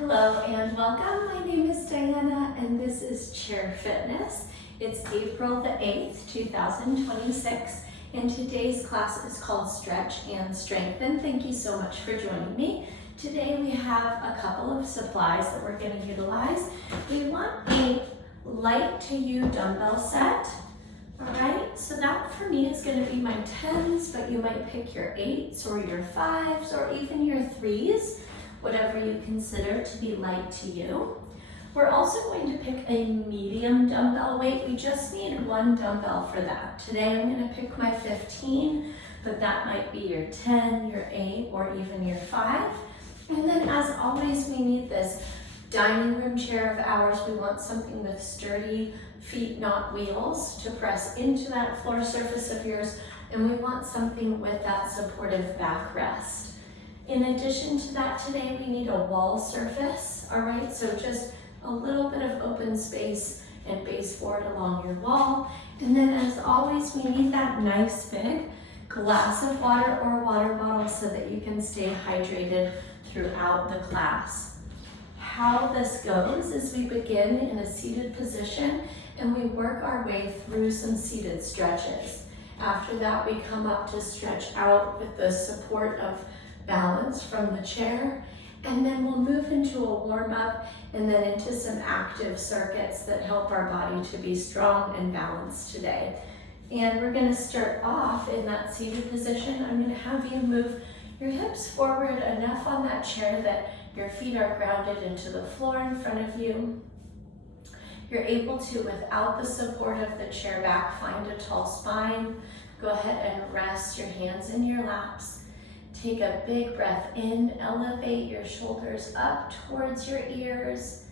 Hello and welcome. My name is Diana and this is Chair Fitness. It's April the 8th, 2026, and today's class is called Stretch and Strengthen. Thank you so much for joining me. Today we have a couple of supplies that we're going to utilize. We want a light to you dumbbell set. Alright, so that for me is going to be my 10s, but you might pick your 8s or your 5s or even your 3s. Whatever you consider to be light to you. We're also going to pick a medium dumbbell weight. We just need one dumbbell for that. Today I'm going to pick my 15, but that might be your 10, your 8, or even your 5. And then as always, we need this dining room chair of ours. We want something with sturdy feet, not wheels, to press into that floor surface of yours. And we want something with that supportive backrest. In addition to that, today we need a wall surface, all right? So just a little bit of open space and baseboard along your wall. And then as always, we need that nice big glass of water or water bottle so that you can stay hydrated throughout the class. How this goes is we begin in a seated position and we work our way through some seated stretches. After that, we come up to stretch out with the support of balance from the chair, and then we'll move into a warm-up and then into some active circuits that help our body to be strong and balanced today. And we're going to start off in that seated position. I'm going to have you move your hips forward enough on that chair that your feet are grounded into the floor in front of you. You're able to, without the support of the chair back, find a tall spine. Go ahead and rest your hands in your laps. Take a big breath in, elevate your shoulders up towards your ears.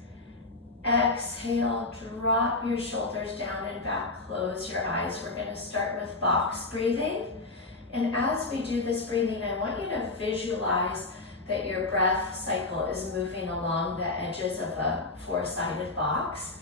Exhale, drop your shoulders down and back, close your eyes. We're going to start with box breathing. And as we do this breathing, I want you to visualize that your breath cycle is moving along the edges of a four-sided box.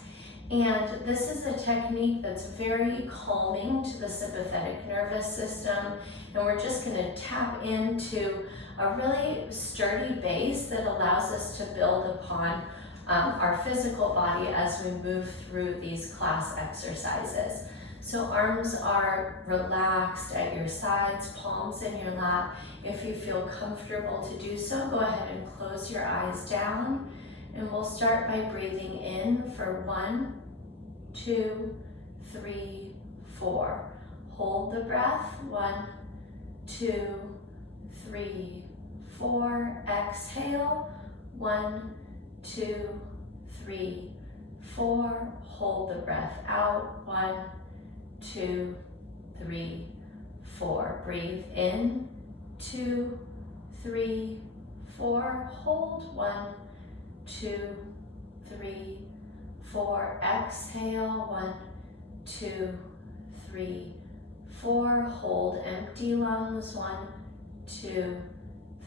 And this is a technique that's very calming to the sympathetic nervous system. And we're just going to tap into a really sturdy base that allows us to build upon our physical body as we move through these class exercises. So arms are relaxed at your sides, palms in your lap. If you feel comfortable to do so, go ahead and close your eyes down. And we'll start by breathing in for 1, 2, 3, 4. Hold the breath. 1, 2, 3, 4. Exhale. 1, 2, 3, 4. Hold the breath out. 1, 2, 3, 4. Breathe in. 2, 3, 4. Hold. 1, 2, 3, 4. Exhale. 1, 2, 3, 4. Hold. Empty lungs. 1, 2,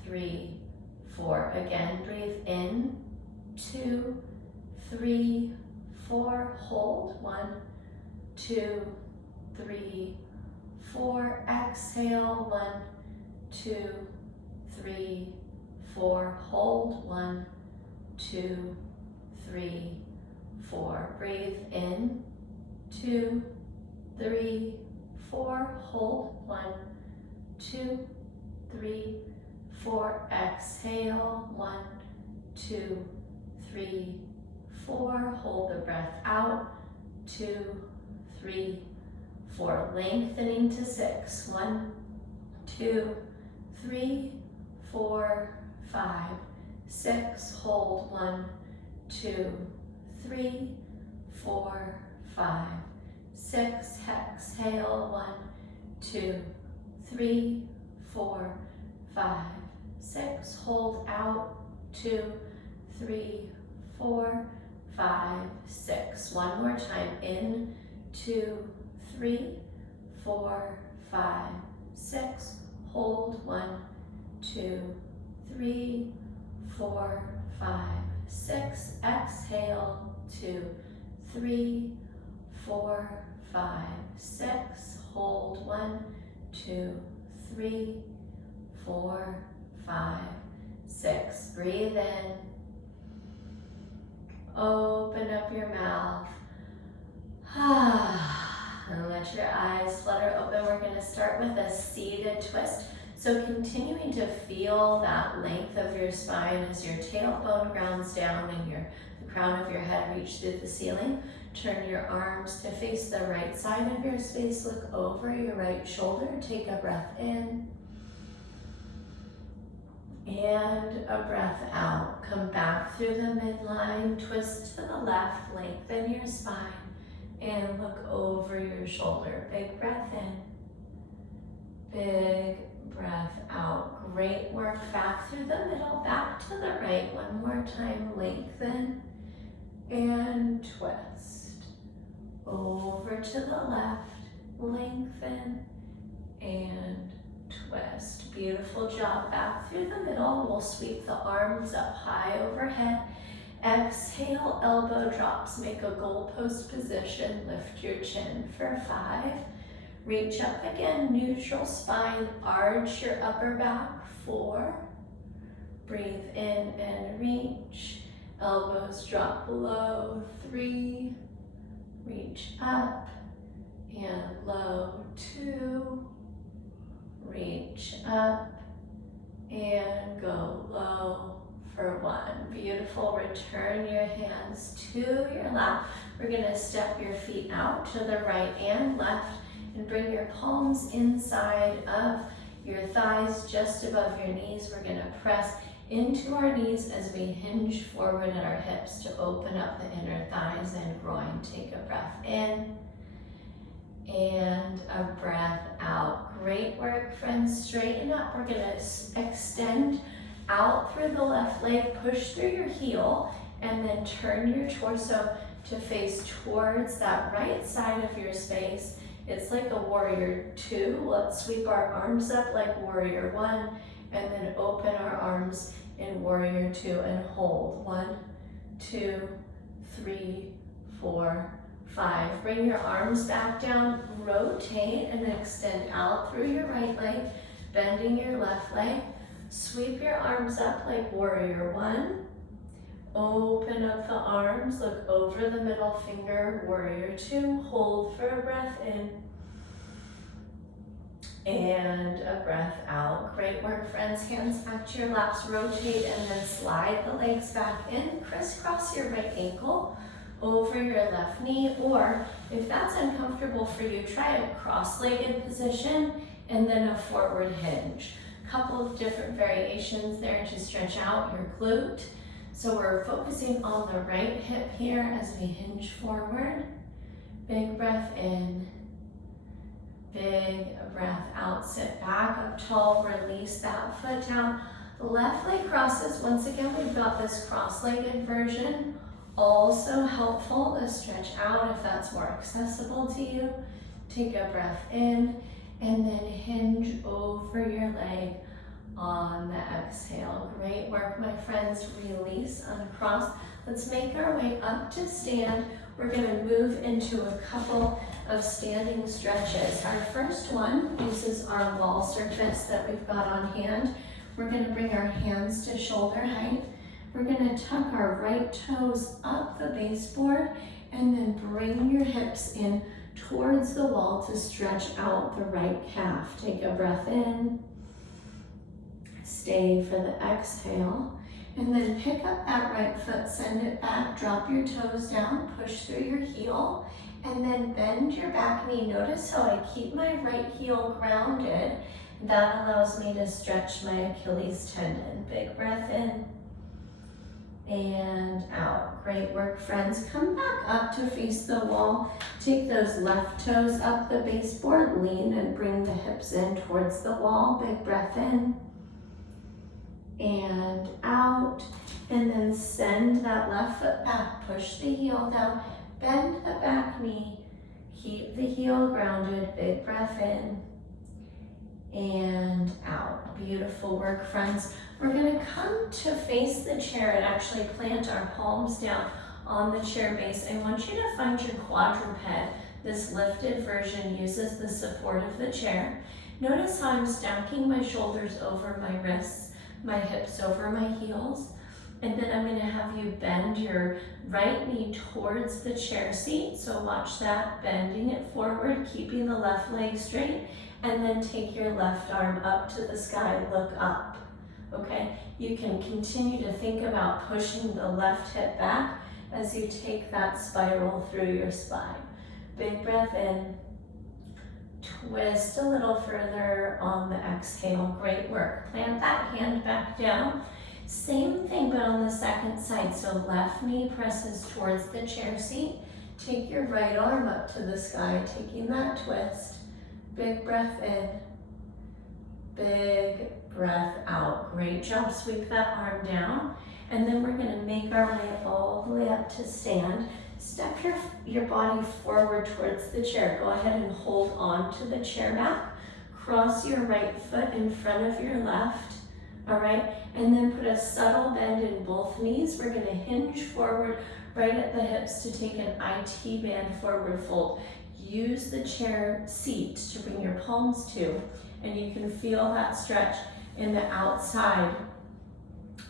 3, 4. Again, breathe in. 2, 3, 4. Hold. 1, 2, 3, 4. Exhale. 1, 2, 3, 4. Hold. 1, 2, 3, 4. Breathe in. 2, 3, 4. Hold. 1, 2, 3, 4. Exhale. 1, 2, 3, 4. Hold the breath out. 2, 3, 4. Lengthening to 6. 1, 2, 3, 4, 5, 6. Hold. 1, 2, 3, 4, 5, 6. Exhale. 1, 2, 3, 4, 5, 6. Hold out. 2, 3, 4, 5, 6. One more time. In. 2, 3, 4, 5, 6. Hold. 1, 2, 3, 4, 5, 6. Exhale. 2, 3, 4, 5, 6. Hold. 1, 2, 3, 4, 5, 6. Breathe in. open up your mouth. And let your eyes flutter open. We're going to start with a seated twist. So continuing to feel that length of your spine as your tailbone grounds down and the crown of your head reach through the ceiling. Turn your arms to face the right side of your space. Look over your right shoulder. Take a breath in. And a breath out. Come back through the midline. Twist to the left. Lengthen your spine. And look over your shoulder. Big breath in. Big breath out. Great work. Back through the middle. Back to the right. One more time. Lengthen. And twist. Over to the left. Lengthen. And twist. Beautiful job. Back through the middle. We'll sweep the arms up high overhead. Exhale, elbow drops. Make a goalpost position. Lift your chin for 5. Reach up again, neutral spine. Arch your upper back. 4. Breathe in and reach. Elbows drop low. 3. Reach up and low. 2. Reach up and go low for 1. Beautiful. Return your hands to your lap. We're going to step your feet out to the right and left and bring your palms inside of your thighs, just above your knees. We're going to press into our knees as we hinge forward at our hips to open up the inner thighs and groin. Take a breath in. And a breath out. Great work, friends. Straighten up. We're going to extend out through the left leg. Push through your heel and then turn your torso to face towards that right side of your space. It's like a warrior 2. Let's sweep our arms up like warrior 1 and then open our arms in warrior 2 and hold. 1, 2, 3, 4, 5. Bring your arms back down, rotate and extend out through your right leg, bending your left leg. Sweep your arms up like warrior 1. Open up the arms, look over the middle finger, warrior 2. Hold for a breath in. And a breath out. Great work, friends. Hands back to your laps, rotate and then slide the legs back in. Crisscross your right ankle over your left knee, or if that's uncomfortable for you, try a cross-legged position and then a forward hinge. Couple of different variations there to stretch out your glute. So we're focusing on the right hip here as we hinge forward. Big breath in. Big breath out. Sit back up tall. Release that foot down. Left leg crosses. Once again, we've got this cross-legged version. Also helpful to stretch out if that's more accessible to you. Take a breath in and then hinge over your leg on the exhale. Great work, my friends. Release, uncross. Let's make our way up to stand. We're going to move into a couple of standing stretches. Our first one uses our wall surface that we've got on hand. We're going to bring our hands to shoulder height. We're going to tuck our right toes up the baseboard and then bring your hips in towards the wall to stretch out the right calf. Take a breath in. Stay for the exhale. And then pick up that right foot, send it back, drop your toes down, push through your heel, and then bend your back knee. Notice how I keep my right heel grounded. That allows me to stretch my Achilles tendon. Big breath in. And out. Great work, friends. Come back up to face the wall. Take those left toes up the baseboard. Lean and bring the hips in towards the wall. Big breath in. And out. And then send that left foot back. Push the heel down. Bend the back knee. Keep the heel grounded. Big breath in. And out. Beautiful work, friends. We're going to come to face the chair and actually plant our palms down on the chair base. I want you to find your quadruped. This lifted version uses the support of the chair. Notice how I'm stacking my shoulders over my wrists, my hips over my heels, and then I'm going to have you bend your right knee towards the chair seat. So watch that, bending it forward, keeping the left leg straight, and then take your left arm up to the sky, look up, okay? You can continue to think about pushing the left hip back as you take that spiral through your spine. Big breath in, twist a little further on the exhale, great work. Plant that hand back down. Same thing, but on the second side. So left knee presses towards the chair seat. Take your right arm up to the sky, taking that twist. Big breath in, big breath out. Great job, sweep that arm down. And then we're gonna make our way all the way up to stand. Step your body forward towards the chair. Go ahead and hold on to the chair back. Cross your right foot in front of your left, all right? And then put a subtle bend in both knees. We're gonna hinge forward right at the hips to take an IT band forward fold. Use the chair seat to bring your palms to, and you can feel that stretch in the outside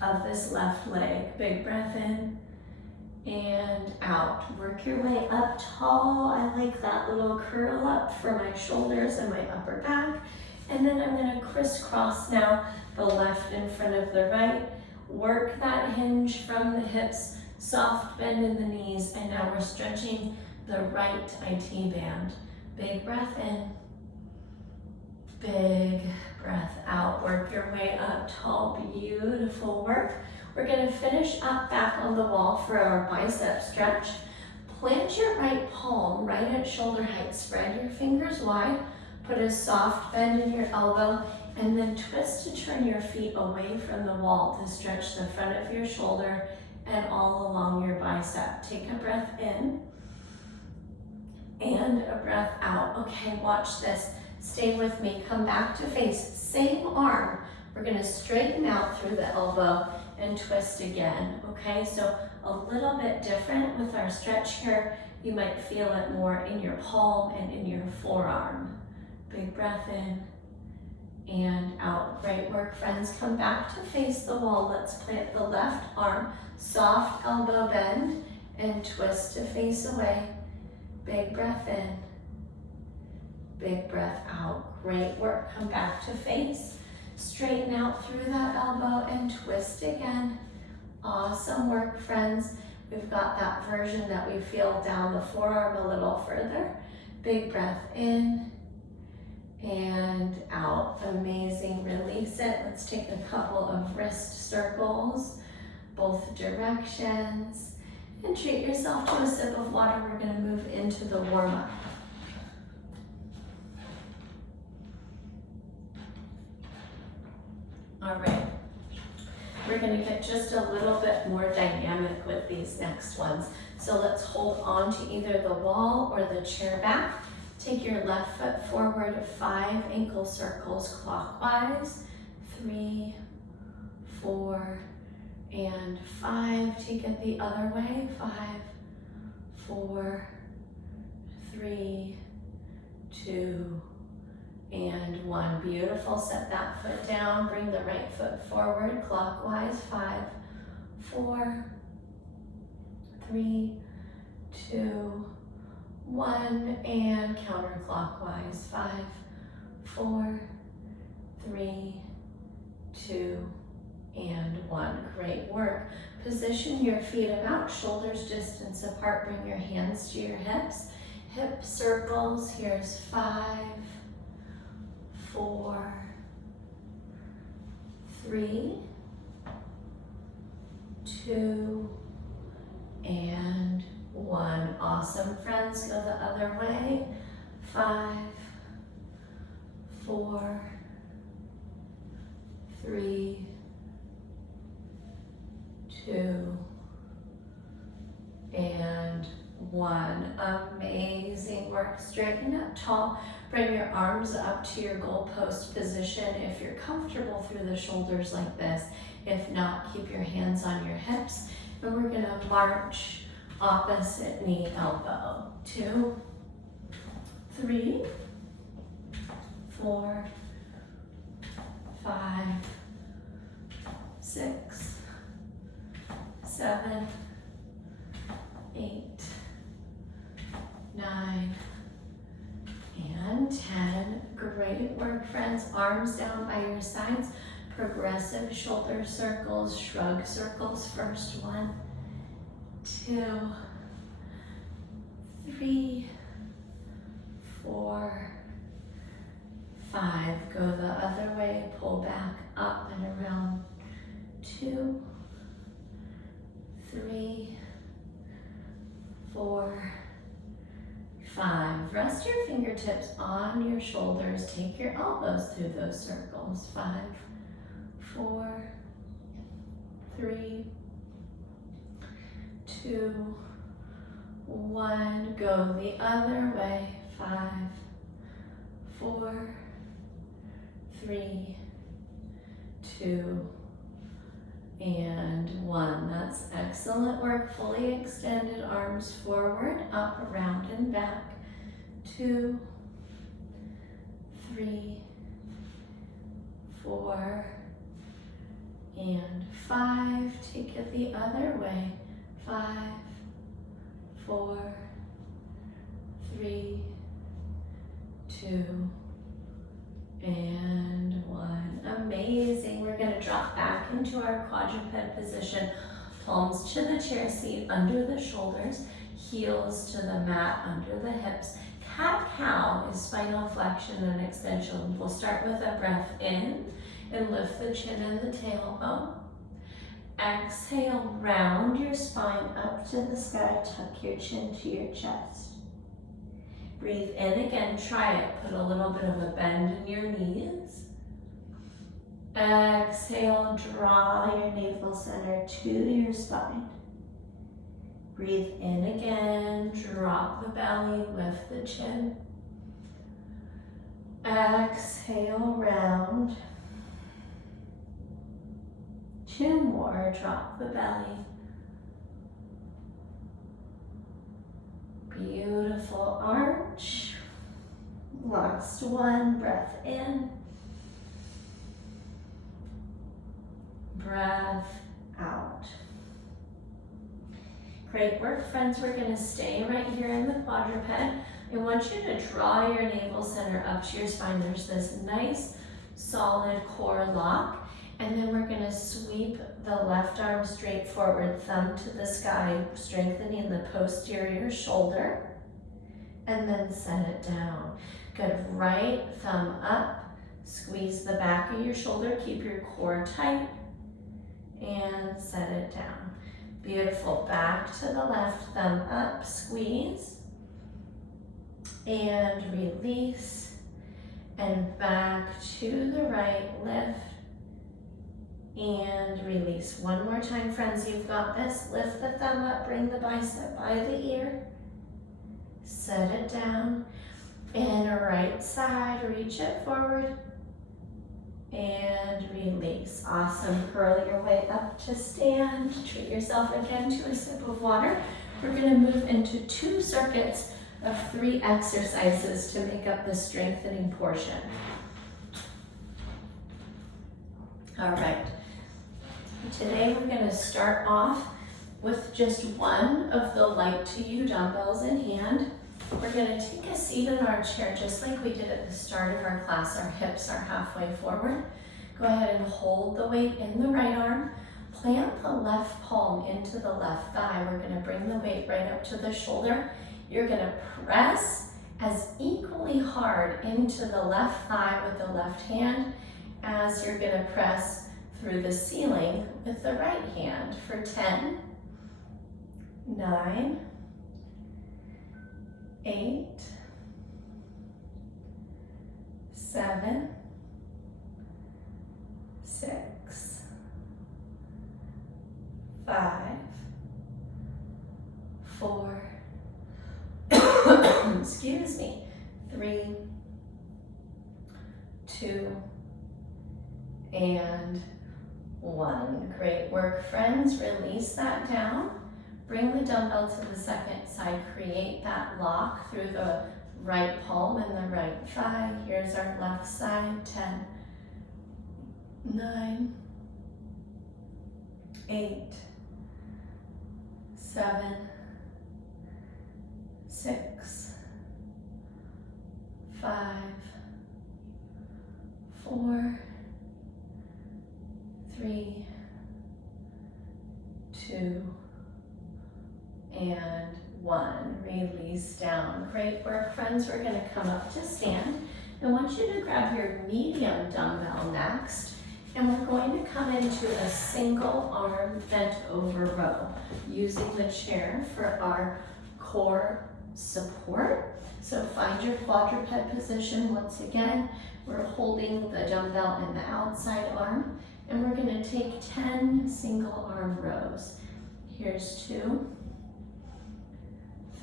of this left leg. Big breath in and out. Work your way up tall. I like that little curl up for my shoulders and my upper back. And then I'm gonna crisscross now, the left in front of the right. Work that hinge from the hips, soft bend in the knees, and now we're stretching the right IT band. Big breath in, big breath out. Work your way up tall, beautiful work. We're gonna finish up back on the wall for our bicep stretch. Plant your right palm right at shoulder height. Spread your fingers wide. Put a soft bend in your elbow, and then twist to turn your feet away from the wall to stretch the front of your shoulder and all along your bicep. Take a breath in and a breath out. Okay, watch this. Stay with me. Come back to face. Same arm. We're gonna straighten out through the elbow and twist again, okay? So a little bit different with our stretch here. You might feel it more in your palm and in your forearm. Big breath in and out. Great work, friends. Come back to face the wall. Let's plant the left arm, soft elbow bend, and twist to face away. Big breath in, big breath out. Great work. Come back to face. Straighten out through that elbow and twist again. Awesome work, friends. We've got that version that we feel down the forearm a little further. Big breath in and out. Amazing. Release it. Let's take a couple of wrist circles, both directions. And treat yourself to a sip of water. We're going to move into the warm-up. All right, we're gonna get just a little bit more dynamic with these next ones. So let's hold on to either the wall or the chair back. Take your left foot forward 5 ankle circles clockwise. 3, 4, and 5. Take it the other way. 5, 4, 3, 2, and 1. Beautiful. Set that foot down. Bring the right foot forward clockwise. 5, 4, 3, 2, 1. And counterclockwise. 5, 4, 3, 2, and 1. Great work. Position your feet about shoulders distance apart. Bring your hands to your hips. Hip circles. Here's 5, 4, 3, 2, and 1. Awesome, friends. Go the other way. 5, 4, 3, 2, and 1. Amazing work. Straighten up tall. Bring your arms up to your goalpost position if you're comfortable through the shoulders like this. If not, keep your hands on your hips. And we're gonna march opposite knee, elbow. 2, 3, 4, 5, 6, 7, 8, 9, and 10. Great work, friends. Arms down by your sides. Progressive shoulder circles, shrug circles. First 1, 2, 3, 4, 5. Go the other way. Pull back up and around. 2, 3, 4, 5. Rest your fingertips on your shoulders. Take your elbows through those circles. 5, 4, 3, 2, 1. Go the other way. 5, 4, 3, 2, and 1. That's excellent work. Fully extended arms forward, up, around, and back. 2, 3, 4, and 5. Take it the other way. 5, 4, 3, 2, and 1. Amazing. We're going to drop back into our quadruped position. Palms to the chair seat, under the shoulders, heels to the mat, under the hips. Cat-cow is spinal flexion and extension. We'll start with a breath in and lift the chin and the tailbone. Exhale, round your spine up to the sky, tuck your chin to your chest. Breathe in again, try it. Put a little bit of a bend in your knees. Exhale, draw your navel center to your spine. Breathe in again, drop the belly, lift the chin. Exhale, round. 2 more, drop the belly. Beautiful arch. Last 1, breath in. Breath out. Great work, friends. We're going to stay right here in the quadruped. I want you to draw your navel center up to your spine. There's this nice, solid core lock. And then we're going to sweep the left arm straight forward, thumb to the sky, strengthening the posterior shoulder. And then set it down. Good. Right thumb up. Squeeze the back of your shoulder. Keep your core tight. And set it down. Beautiful. Back to the left, thumb up, squeeze. And release. And back to the right, lift. And release. One more time, friends, you've got this. Lift the thumb up, bring the bicep by the ear. Set it down. And right side, reach it forward. And release. Awesome. Curl your way up to stand. Treat yourself again to a sip of water. We're going to move into 2 circuits of 3 exercises to make up the strengthening portion. All right. Today we're going to start off with just one of the Light to You dumbbells in hand. We're going to take a seat in our chair just like we did at the start of our class. Our hips are halfway forward. Go ahead and hold the weight in the right arm. Plant the left palm into the left thigh. We're going to bring the weight right up to the shoulder. You're going to press as equally hard into the left thigh with the left hand as you're going to press through the ceiling with the right hand for 10, 9, 8, 7, 6, 5, 4, excuse me, 3, 2, and 1. Great work, friends. Release that down. Bring the dumbbell to the second side. Create that lock through the right palm and the right thigh. Here's our left side. 10, 9, 8, 7, 6, 5, 4, 3, 2, and 1. Release down. Great work, friends. We're going to come up to stand. I want you to grab your medium dumbbell next, and we're going to come into a single arm bent over row using the chair for our core support. So find your quadruped position once again. We're holding the dumbbell in the outside arm, and we're going to take 10 single arm rows. Here's 2,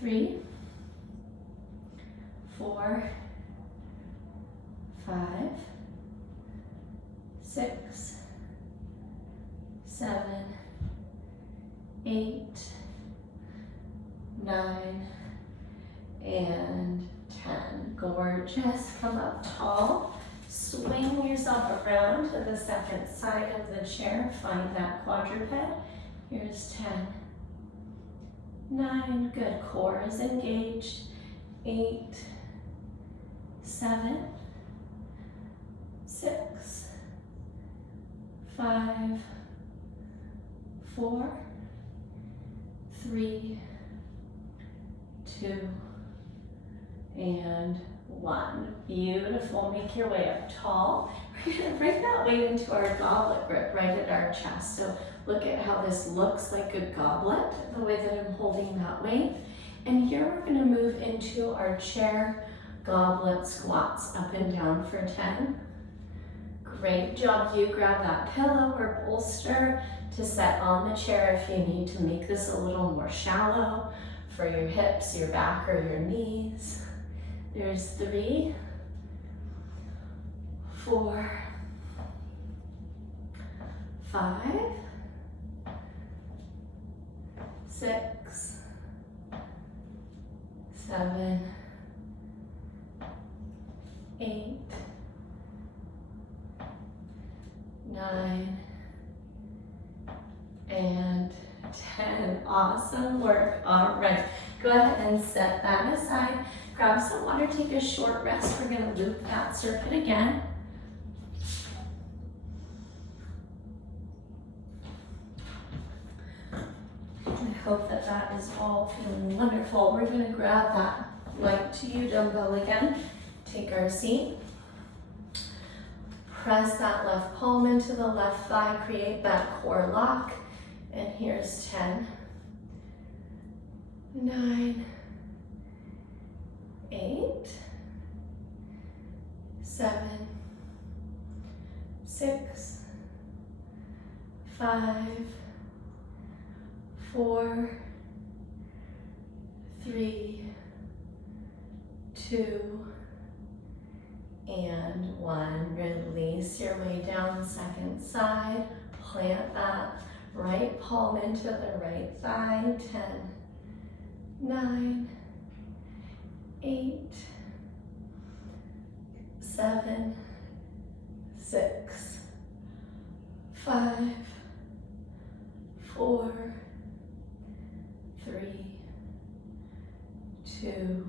3, 4, 5, 6, 7, 8, 9, and 10. Gorgeous. Come up tall. Swing yourself around to the second side of the chair. Find that quadruped. Here's 10, 9, good. Core is engaged. 8, 7, 6, 5, 4, 3, 2, and 1. Beautiful. Make your way up tall. We're going to bring that weight into our goblet grip right at our chest. So look at how this looks like a goblet, the way that I'm holding that weight. And here we're going to move into our chair goblet squats up and down for 10. Great job. You grab that pillow or bolster to set on the chair if you need to make this a little more shallow for your hips, your back, or your knees. There's 3, 4, 5, 6, 7, 8, 9, and 10. Awesome work. All right, go ahead and set that aside. Grab some water, take a short rest. We're going to loop that circuit again. I hope that that is all feeling wonderful. We're going to grab that light to you dumbbell again. Take our seat. Press that left palm into the left thigh, create that core lock. And here's 10, 9, 8, 7, 6, 5, 4, 3, 2, and 1. Release your way down, second side. Plant that right palm into the right thigh. 10, 9, 8, 7, 6, 5, 4, 3, 2,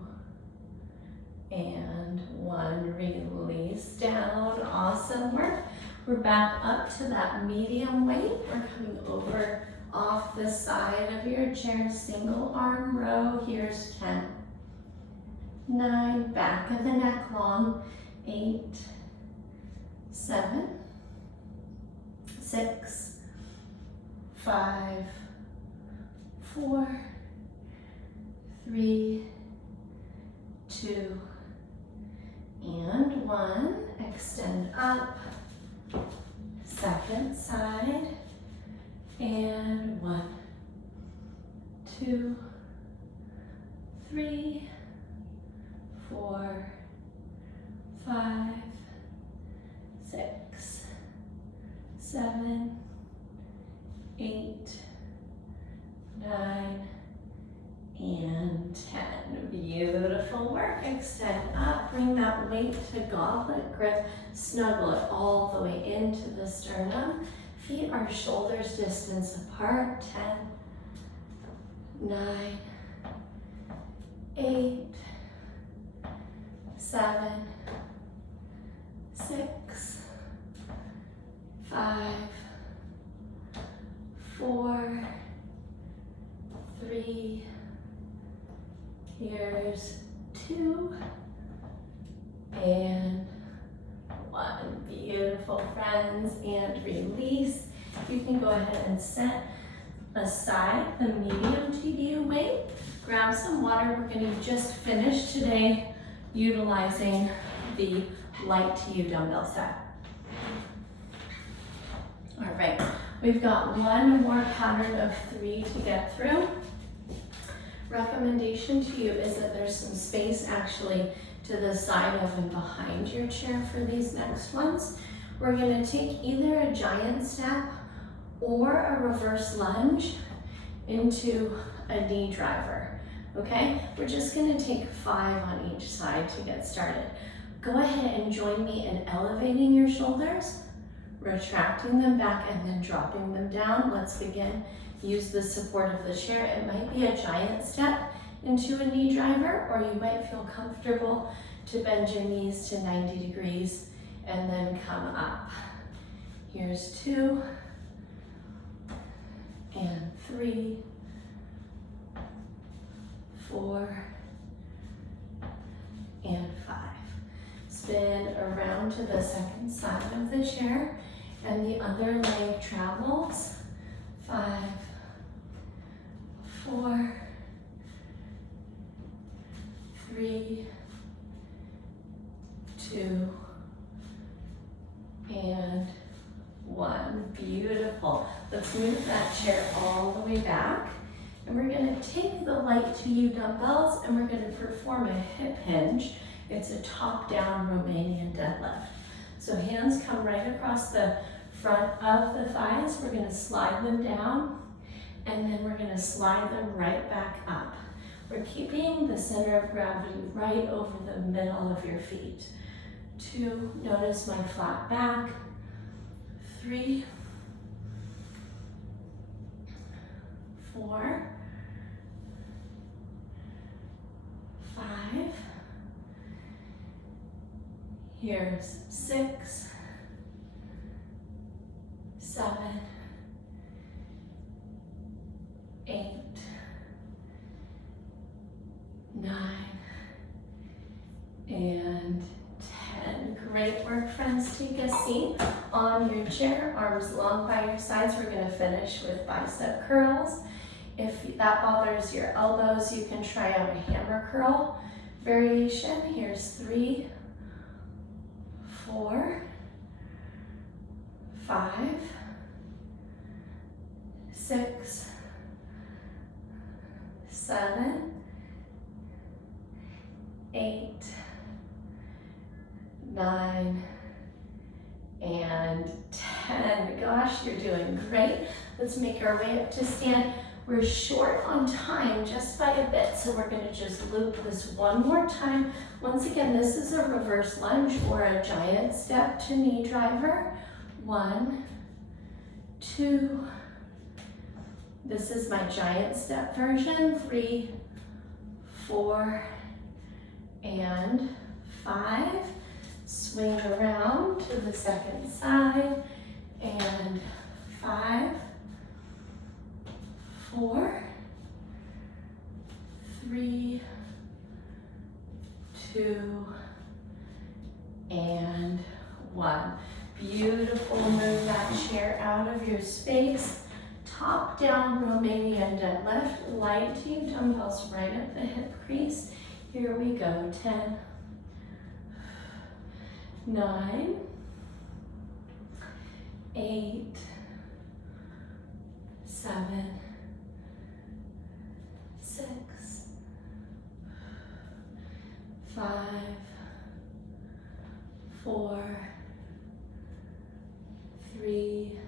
and 1. Release down. Awesome work. We're back up to that medium weight. We're coming over off the side of your chair, single arm row. Here's 10, 9, back of the neck long. 8, 7, 6, 5, 4, 3, 2, and 1. Extend up. Second side. And 1, 2, 3, 4, 5, 6, 7, 8, 9, and 10. Beautiful work. Extend up. Bring that weight to goblet grip. Snuggle it all the way into the sternum. Feet are shoulders distance apart. 10, 9, 8, 7, 6, 5, 4, 3, here's 2, and 1. Beautiful, friends, and release. You can go ahead and set aside the medium to you weight. Grab some water. We're going to just finish today utilizing the light to you dumbbell set. All right, we've got one more pattern of 3 to get through. Recommendation to you is that there's some space actually to the side of and behind your chair for these next ones. We're going to take either a giant step or a reverse lunge into a knee driver, okay? We're just going to take 5 on each side to get started. Go ahead and join me in elevating your shoulders, retracting them back, and then dropping them down. Let's begin. Use the support of the chair. It might be a giant step into a knee driver, or you might feel comfortable to bend your knees to 90 degrees and then come up. Here's 2 and 3, 4 and 5. Spin around to the second side of the chair and the other leg travels. 5, 4, 3, 2, and 1. Beautiful. Let's move that chair all the way back. And we're going to take the light to you dumbbells and we're going to perform a hip hinge. It's a top-down Romanian deadlift. So hands come right across the front of the thighs. We're going to slide them down and then we're going to slide them right back up. We're keeping the center of gravity right over the middle of your feet. 2, notice my flat back. 3, 4, 5, here's 6, 7, 8, 9, and 10. Great work, friends. Take a seat on your chair, arms long by your sides. We're going to finish with bicep curls. If that bothers your elbows, you can try out a hammer curl variation. Here's 3, 4, 5, 6, 7, 8, 9, and 10. Gosh, you're doing great. Let's make our way up to stand. We're short on time just by a bit, so we're going to just loop this one more time. Once again, this is a reverse lunge or a giant step to knee driver. 1, 2, this is my giant step version. 3, 4, and 5. Swing around to the second side, and 5, 4, 3, 2, and 1. Beautiful. Move that chair out of your space. Top down Romanian deadlift. Light to you dumbbells right at the hip crease. Here we go. 10, 9, 8, 7, 6, 5, 4, 3,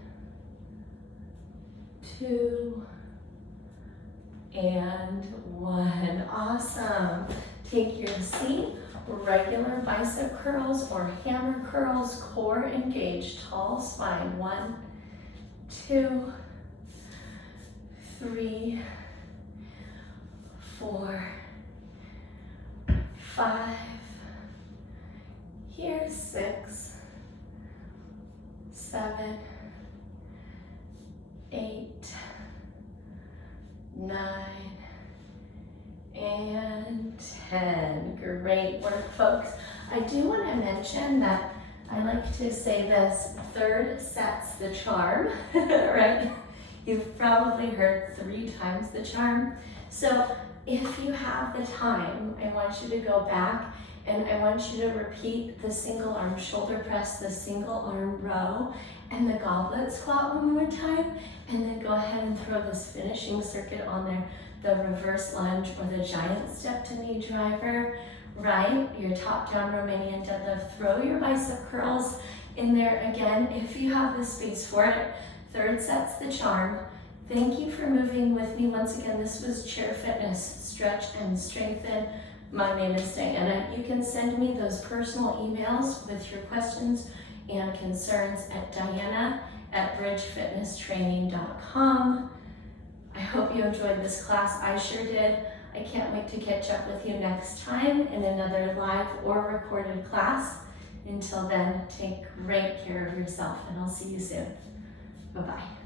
2, and 1. Awesome. Take your seat. Regular bicep curls or hammer curls, core engaged, tall spine. 1, 2, 3, 9, and 10. Great work, folks. I do want to mention that I like to say this, third sets the charm, right? You've probably heard 3 times the charm. So if you have the time, I want you to go back and I want you to repeat the single arm shoulder press, the single arm row, and the goblet squat one more time, and then go ahead and throw this finishing circuit on there, the reverse lunge or the giant step to knee driver, right? Your top down Romanian deadlift, throw your bicep curls in there again if you have the space for it. Third set's the charm. Thank you for moving with me. Once again, this was Chair Fitness, Stretch and Strengthen. My name is Diana. You can send me those personal emails with your questions and concerns at diana@bridgefitnesstraining.com. I hope you enjoyed this class. I sure did. I can't wait to catch up with you next time in another live or recorded class. Until then, take great care of yourself and I'll see you soon. Bye-bye.